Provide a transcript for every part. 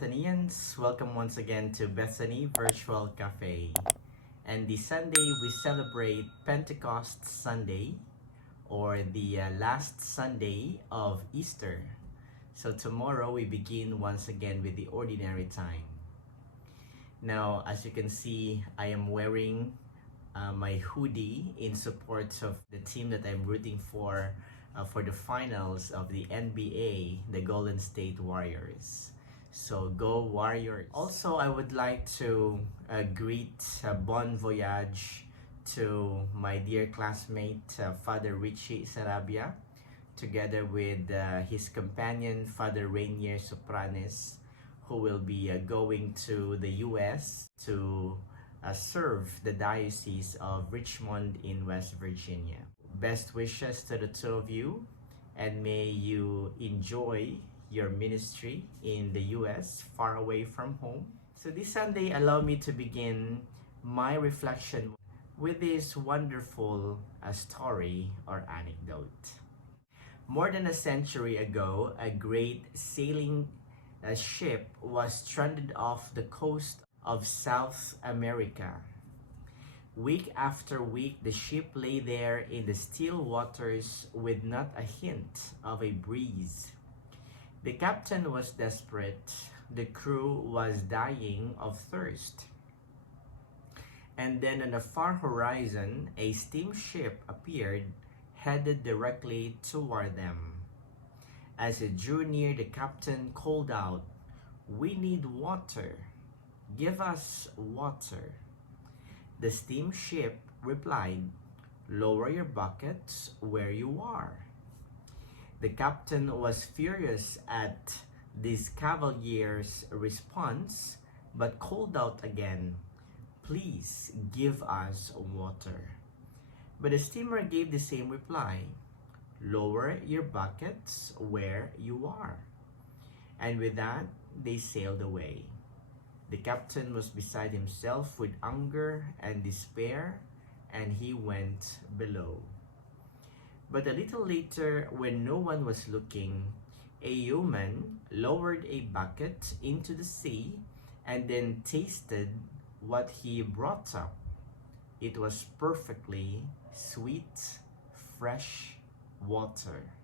Bethanians, welcome once again to Bethany Virtual Cafe. And this Sunday we celebrate Pentecost Sunday, or the last Sunday of Easter. So tomorrow we begin once again with the ordinary time. Now, as you can see, I am wearing my hoodie in support of the team that I'm rooting for the finals of the NBA, the Golden State Warriors. So go Warriors! Also, I would like to greet Bon Voyage to my dear classmate, Father Richie Sarabia, together with his companion, Father Rainier Sopranes, who will be going to the U.S. to serve the Diocese of Richmond in West Virginia. Best wishes to the two of you, and may you enjoy your ministry in the U.S., far away from home. So this Sunday, allow me to begin my reflection with this wonderful story or anecdote. More than a century ago, a great sailing ship was stranded off the coast of South America. Week after week, the ship lay there in the still waters with not a hint of a breeze. The captain was desperate. The crew was dying of thirst. And then on the far horizon, a steamship appeared, headed directly toward them. As it drew near, the captain called out, "We need water. Give us water." The steamship replied, "Lower your buckets where you are." The captain was furious at this cavalier's response, but called out again, "Please give us water." But the steamer gave the same reply, "Lower your buckets where you are." And with that, they sailed away. The captain was beside himself with anger and despair, and he went below. But a little later, when no one was looking, a yeoman lowered a bucket into the sea and then tasted what he brought up. It was perfectly sweet, fresh water.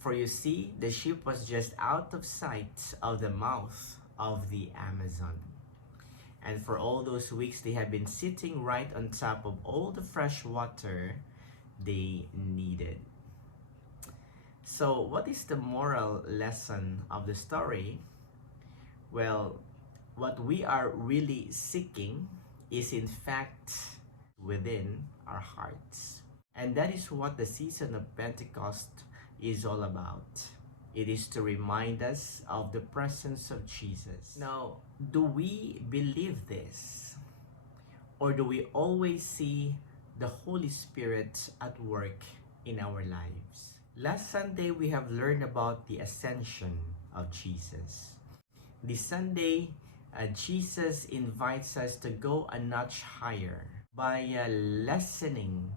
For you see, the ship was just out of sight of the mouth of the Amazon. And for all those weeks, they have been sitting right on top of all the fresh water they needed. So what is the moral lesson of the story? Well, what we are really seeking is in fact within our hearts. And that is what the season of Pentecost is all about. It is to remind us of the presence of Jesus. Now, do we believe this? Or do we always see the Holy Spirit at work in our lives? Last Sunday, we have learned about the ascension of Jesus. This Sunday, Jesus invites us to go a notch higher by lessening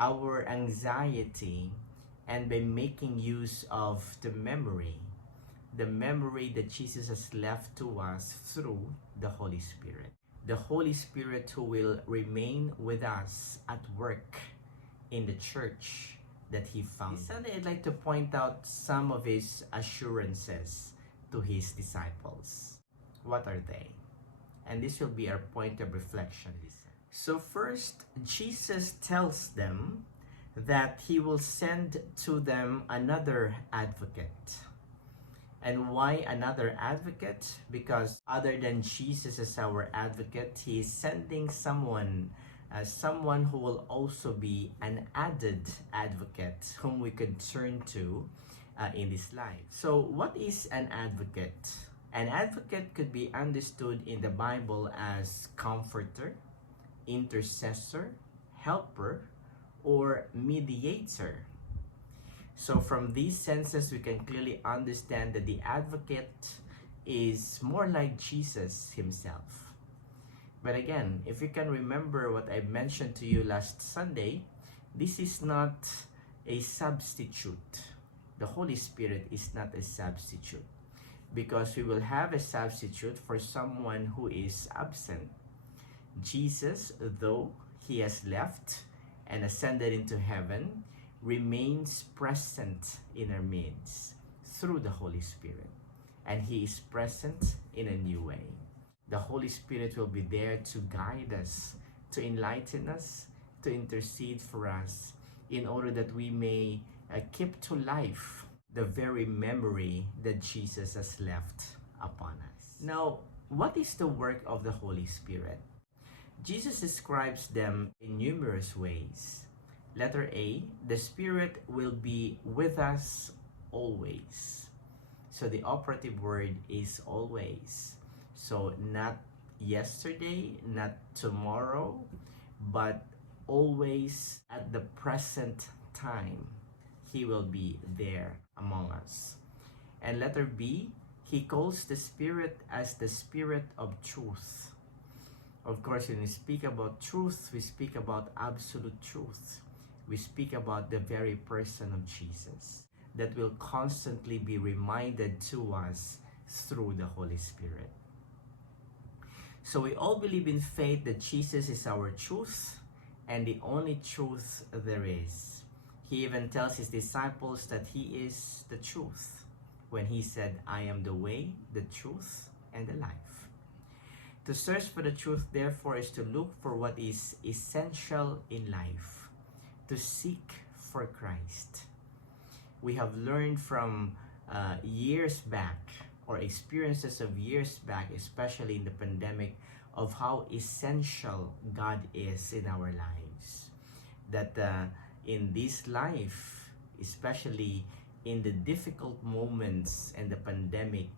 our anxiety and by making use of the memory that Jesus has left to us through the Holy Spirit. The Holy Spirit who will remain with us at work in the church that He founded. This Sunday, I'd like to point out some of His assurances to His disciples. What are they? And this will be our point of reflection. So first, Jesus tells them that He will send to them another advocate. And why another advocate? Because other than Jesus as our advocate, He is sending someone who will also be an added advocate whom we could turn to in this life. So what is an advocate? An advocate could be understood in the Bible as comforter, intercessor, helper, or mediator. So from these senses, we can clearly understand that the advocate is more like Jesus Himself. But again, if you can remember what I mentioned to you last Sunday, this is not a substitute. The Holy Spirit is not a substitute. because we will have a substitute for someone who is absent. Jesus, though he has left and ascended into heaven, remains present in our midst through the Holy Spirit. And he is present in a new way. The Holy Spirit will be there to guide us, to enlighten us, to intercede for us, in order that we may keep to life the very memory that Jesus has left upon us. Now, what is the work of the Holy Spirit? Jesus describes them in numerous ways. Letter A, the Spirit will be with us always. So the operative word is always. So not yesterday, not tomorrow, but always at the present time. He will be there among us. And letter B, he calls the Spirit as the Spirit of truth. Of course, when we speak about truth, we speak about absolute truth. We speak about the very person of Jesus that will constantly be reminded to us through the Holy Spirit. So we all believe in faith that Jesus is our truth and the only truth there is. He even tells his disciples that he is the truth when he said, I am the way, the truth, and the life. To search for the truth, therefore, is to look for what is essential in life, to seek for Christ. We have learned from years back, or experiences of years back, especially in the pandemic, of how essential God is in our lives. That in this life, especially in the difficult moments and the pandemic,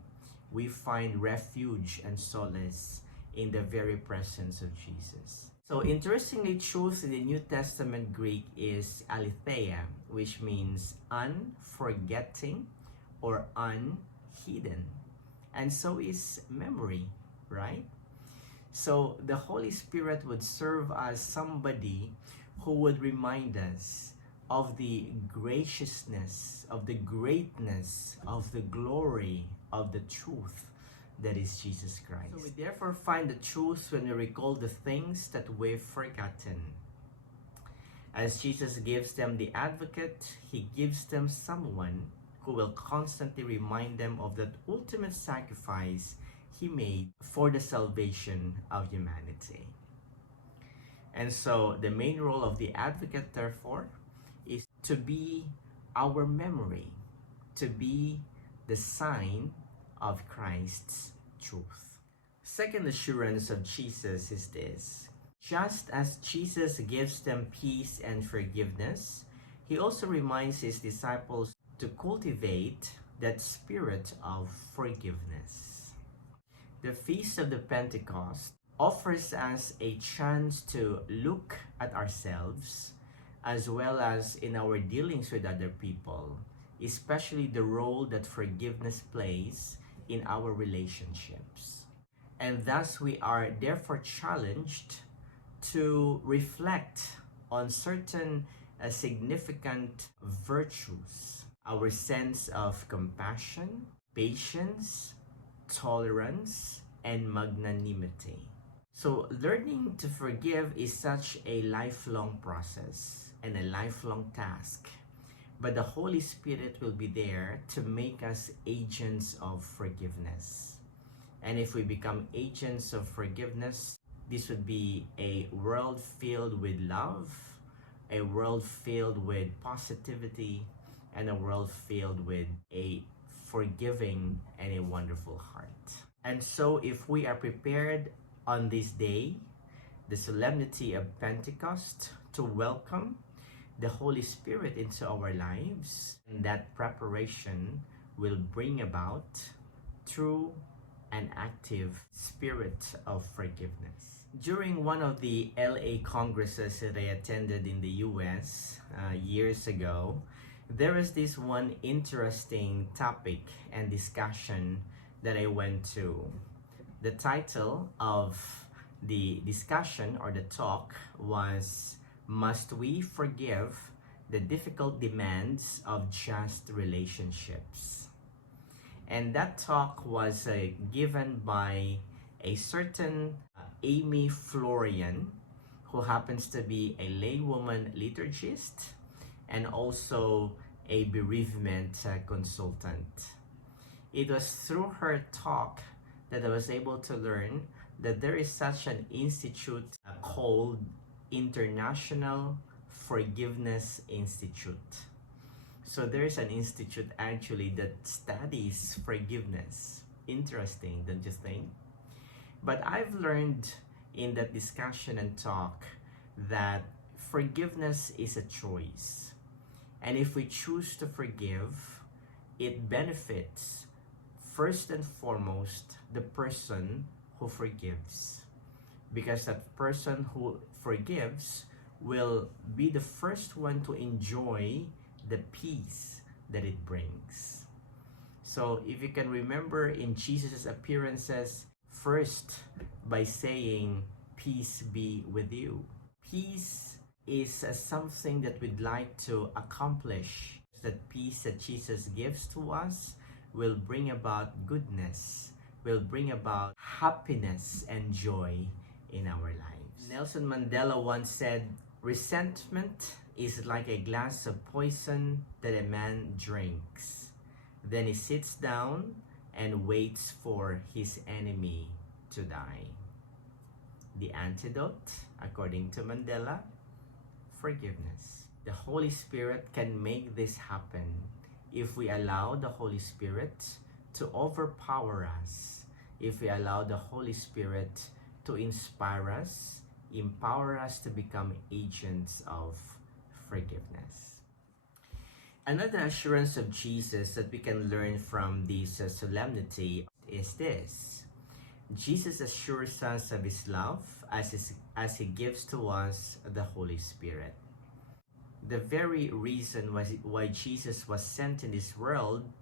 we find refuge and solace in the very presence of Jesus. So interestingly, truth in the New Testament Greek is aletheia, which means unforgetting or unhidden. And so is memory, right? So the Holy Spirit would serve as somebody who would remind us of the graciousness, of the greatness, of the glory, of the truth that is Jesus Christ. So we therefore find the truth when we recall the things that we've forgotten. As Jesus gives them the advocate, he gives them someone who will constantly remind them of that ultimate sacrifice he made for the salvation of humanity. And so the main role of the advocate, therefore, is to be our memory, to be the sign of Christ's truth. Second assurance of Jesus is this: just as Jesus gives them peace and forgiveness, he also reminds his disciples to cultivate that spirit of forgiveness. The Feast of the Pentecost offers us a chance to look at ourselves as well as in our dealings with other people, especially the role that forgiveness plays in our relationships. And thus we are therefore challenged to reflect on certain significant virtues: our sense of compassion, patience, tolerance, and magnanimity. So learning to forgive is such a lifelong process and a lifelong task. But the Holy Spirit will be there to make us agents of forgiveness. And if we become agents of forgiveness, this would be a world filled with love, a world filled with positivity, and a world filled with a forgiving and a wonderful heart. And so if we are prepared on this day, the solemnity of Pentecost, to welcome the Holy Spirit into our lives, and that preparation will bring about true and active spirit of forgiveness. During one of the LA congresses that I attended in the US years ago, there was this one interesting topic and discussion that I went to. The title of the discussion or the talk was, "Must we forgive the difficult demands of just relationships?" And that talk was given by a certain Amy Florian, who happens to be a laywoman liturgist and also a bereavement consultant. It was through her talk that I was able to learn that there is such an institute called International Forgiveness Institute. So there is an institute actually that studies forgiveness. Interesting, don't you think? But I've learned in that discussion and talk that forgiveness is a choice. And if we choose to forgive, it benefits first and foremost the person who forgives. Because that person who forgives will be the first one to enjoy the peace that it brings. So if you can remember in Jesus' appearances, first by saying, "Peace be with you." Peace is something that we'd like to accomplish. That peace that Jesus gives to us will bring about goodness, will bring about happiness and joy in our lives. Nelson Mandela once said, "Resentment is like a glass of poison that a man drinks. Then he sits down and waits for his enemy to die." The antidote, according to Mandela, forgiveness. The Holy Spirit can make this happen if we allow the Holy Spirit to overpower us, if we allow the Holy Spirit to inspire us, empower us to become agents of forgiveness. Another assurance of Jesus that we can learn from this solemnity is this. Jesus assures us of his love as he gives to us the Holy Spirit. The very reason why Jesus was sent in this world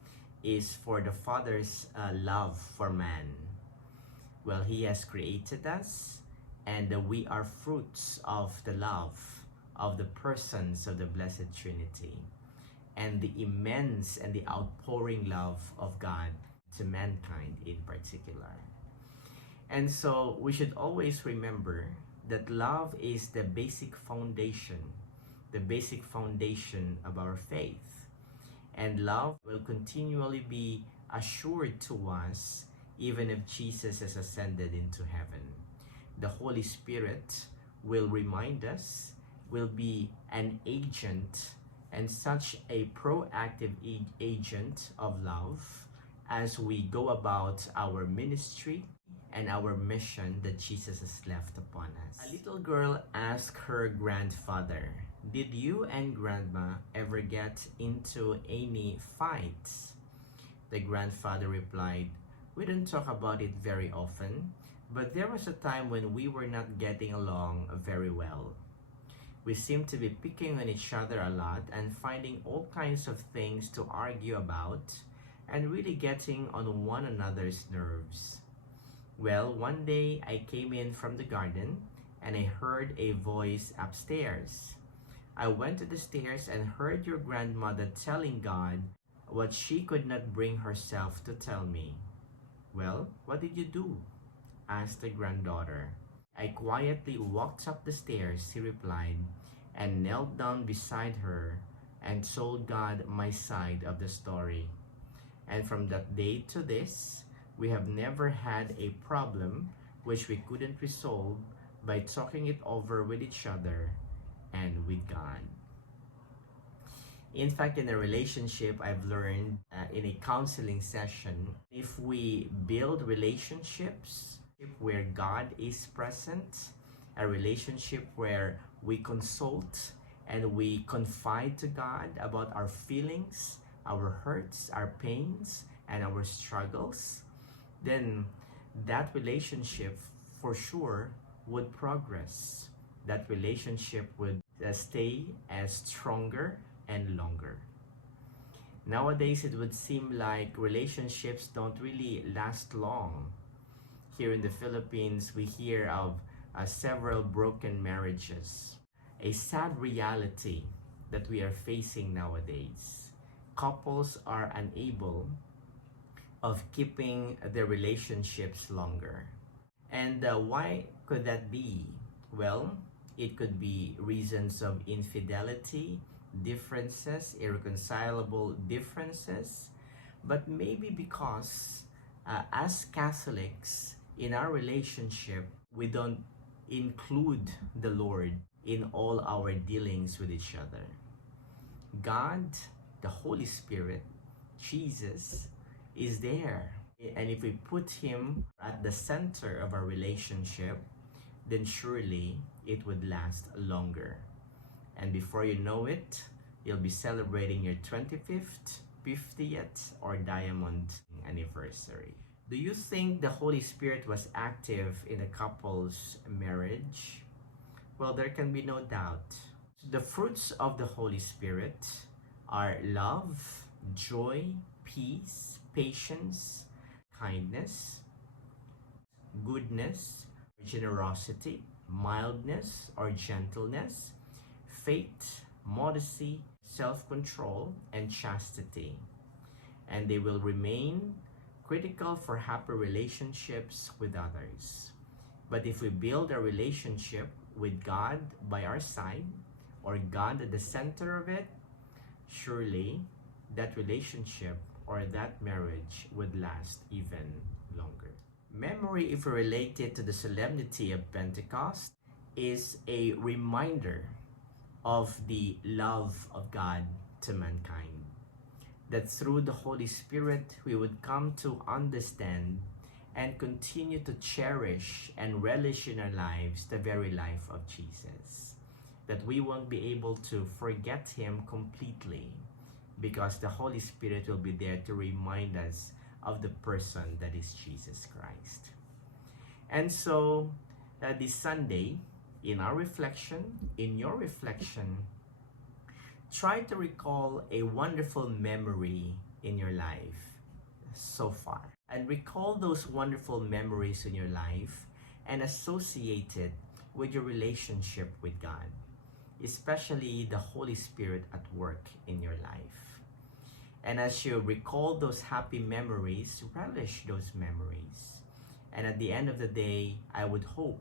is for the Father's love for man. Well, he has created us, and we are fruits of the love of the persons of the Blessed Trinity, and the immense and the outpouring love of God to mankind in particular. And so we should always remember that love is the basic foundation of our faith. And love will continually be assured to us even if Jesus has ascended into heaven. The Holy Spirit will remind us, will be an agent, and such a proactive agent of love as we go about our ministry and our mission that Jesus has left upon us. A little girl asked her grandfather, "Did you and Grandma ever get into any fights?" The grandfather replied, "We don't talk about it very often, but there was a time when we were not getting along very well. We seemed to be picking on each other a lot and finding all kinds of things to argue about and really getting on one another's nerves. Well, one day I came in from the garden and I heard a voice upstairs. I went to the stairs and heard your grandmother telling God what she could not bring herself to tell me." "Well, what did you do?" asked the granddaughter. "I quietly walked up the stairs," he replied, "and knelt down beside her and told God my side of the story. And from that day to this, we have never had a problem which we couldn't resolve by talking it over with each other and with God." In fact, in a relationship, I've learned in a counseling session, if we build relationships where God is present, a relationship where we consult and we confide to God about our feelings, our hurts, our pains, and our struggles, then that relationship for sure would progress. That relationship would stay as stronger and longer. Nowadays, it would seem like relationships don't really last long. Here in the Philippines, we hear of several broken marriages. A sad reality that we are facing nowadays. Couples are unable of keeping their relationships longer. And why could that be? Well, it could be reasons of infidelity, differences, irreconcilable differences, but maybe because as Catholics, in our relationship, we don't include the Lord in all our dealings with each other. God, the Holy Spirit, Jesus, is there. And if we put Him at the center of our relationship, then surely it would last longer. And before you know it, you'll be celebrating your 25th, 50th, or diamond anniversary. Do you think the Holy Spirit was active in a couple's marriage? Well, there can be no doubt. The fruits of the Holy Spirit are love, joy, peace, patience, kindness, goodness, generosity, mildness or gentleness, faith, modesty, self-control, and chastity. And they will remain critical for happy relationships with others. But if we build a relationship with God by our side, or God at the center of it, surely that relationship or that marriage would last even longer. Memory, if we relate it to the solemnity of Pentecost, is a reminder of the love of God to mankind. That through the Holy Spirit, we would come to understand and continue to cherish and relish in our lives the very life of Jesus. That we won't be able to forget Him completely, because the Holy Spirit will be there to remind us of the person that is Jesus Christ. And so, this Sunday, in our reflection, in your reflection, try to recall a wonderful memory in your life so far. And recall those wonderful memories in your life and associate it with your relationship with God, especially the Holy Spirit at work in your life. And as you recall those happy memories, relish those memories. And at the end of the day, I would hope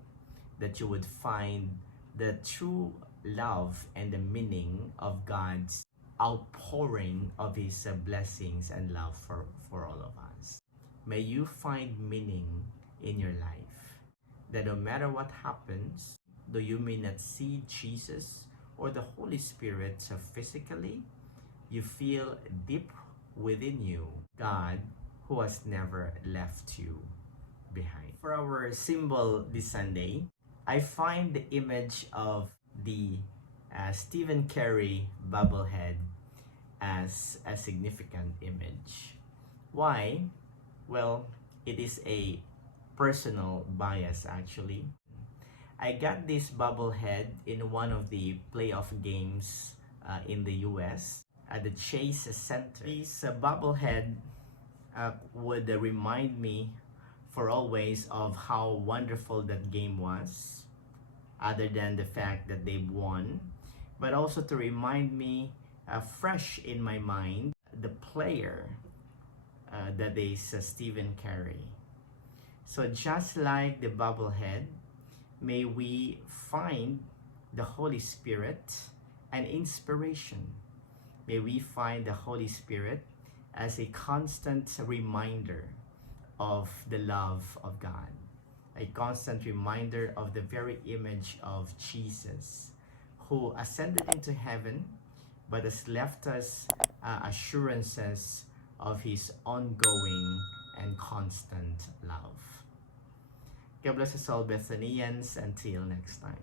that you would find the true love and the meaning of God's outpouring of His blessings and love for all of us. May you find meaning in your life, that no matter what happens, though you may not see Jesus or the Holy Spirit physically, you feel deep within you God who has never left you behind. For our symbol this Sunday, I find the image of the Stephen Carey bobblehead as a significant image. Why? Well, it is a personal bias actually. I got this bobblehead in one of the playoff games in the US at the Chase Center. This bobblehead would remind me for always of how wonderful that game was, other than the fact that they won, but also to remind me fresh in my mind the player that is Stephen Carey. So just like the bobblehead, may we find the Holy Spirit an inspiration. May we find the Holy Spirit as a constant reminder of the love of God, a constant reminder of the very image of Jesus, who ascended into heaven but has left us assurances of His ongoing and constant love. God bless us all, Bethanians. Until next time.